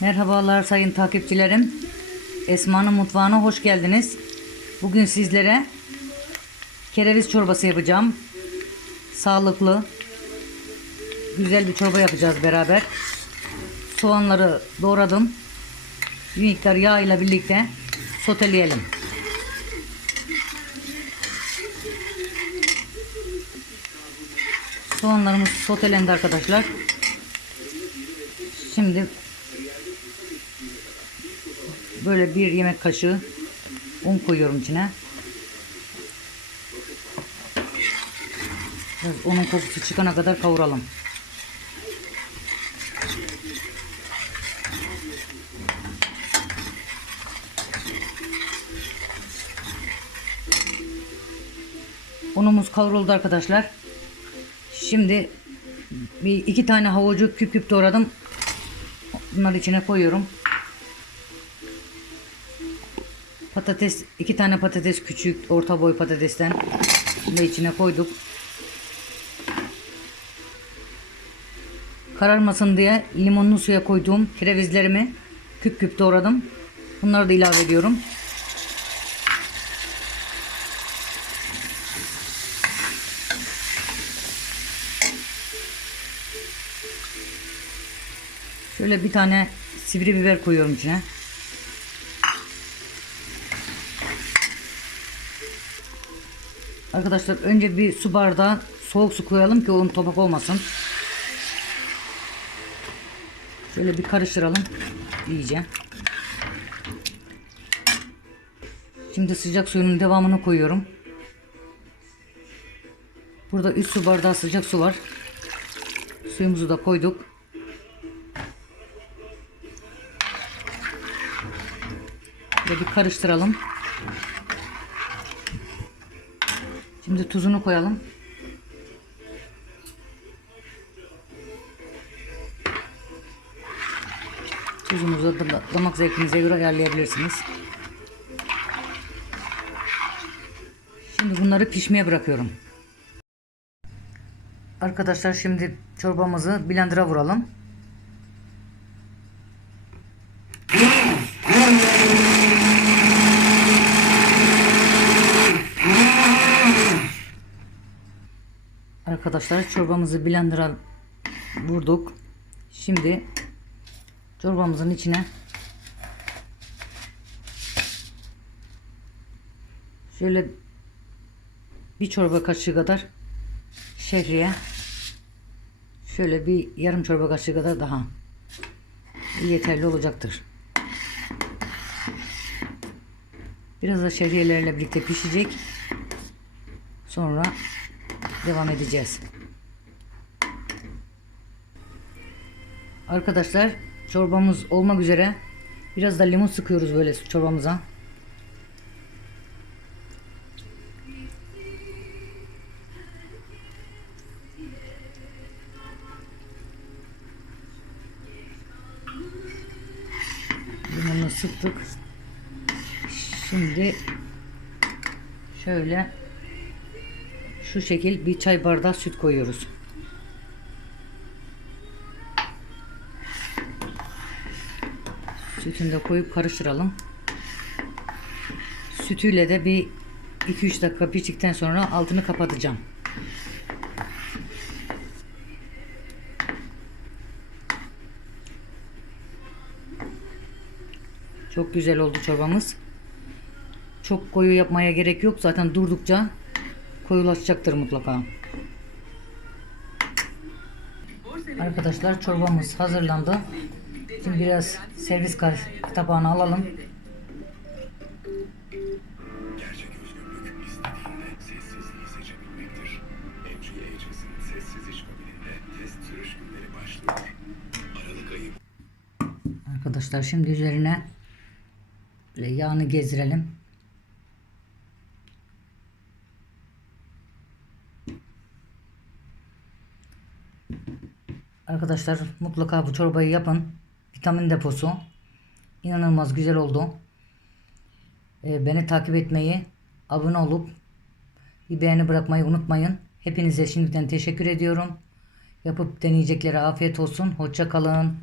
Merhabalar sayın takipçilerim. Esma'nın mutfağına hoş geldiniz. Bugün sizlere kereviz çorbası yapacağım. Sağlıklı, güzel bir çorba yapacağız beraber. Soğanları doğradım. Bir miktar yağ ile birlikte soteleyelim. Soğanlarımız sotelendi arkadaşlar. Şimdi böyle bir yemek kaşığı un koyuyorum içine. Biraz unun kokusu çıkana kadar kavuralım. Unumuz kavruldu arkadaşlar. Şimdi bir iki tane havucu küp küp doğradım. Bunları içine koyuyorum. Patates, iki tane patates küçük, orta boy patatesten de içine koyduk. Kararmasın diye limonlu suya koyduğum kerevizlerimi küp küp doğradım. Bunları da ilave ediyorum. Şöyle bir tane sivri biber koyuyorum içine. Arkadaşlar önce bir su bardağı soğuk su koyalım ki un topak olmasın. Şöyle bir karıştıralım iyice. Şimdi sıcak suyunun devamını koyuyorum. Burada 3 su bardağı sıcak su var. Suyumuzu da koyduk. Böyle bir karıştıralım. Şimdi tuzunu koyalım. Tuzunuzu da damak zevkinize göre ayarlayabilirsiniz. Şimdi bunları pişmeye bırakıyorum. Arkadaşlar şimdi çorbamızı blender'a vuralım. Arkadaşlar çorbamızı blender'a vurduk. Şimdi çorbamızın içine şöyle bir çorba kaşığı kadar şehriye şöyle bir yarım çorba kaşığı kadar daha yeterli olacaktır. Biraz da şehriyelerle birlikte pişecek. Sonra devam edeceğiz. Arkadaşlar çorbamız olmak üzere biraz da limon sıkıyoruz böyle çorbamıza. Limonu sıktık. Şimdi şöyle şu şekil bir çay bardağı süt koyuyoruz. Sütünü de koyup karıştıralım. Sütüyle de bir 2-3 dakika piştikten sonra altını kapatacağım. Çok güzel oldu çorbamız. Çok koyu yapmaya gerek yok. Zaten durdukça koyulaşacaktır mutlaka. Arkadaşlar çorbamız hazırlandı. Şimdi biraz servis tabağına alalım. Arkadaşlar şimdi üzerine yağını gezdirelim. Arkadaşlar mutlaka bu çorbayı yapın. Vitamin deposu. İnanılmaz güzel oldu. Ee, beni takip etmeyi, abone olup bir beğeni bırakmayı unutmayın. Hepinize şimdiden teşekkür ediyorum. Yapıp deneyeceklere afiyet olsun. Hoşça kalın.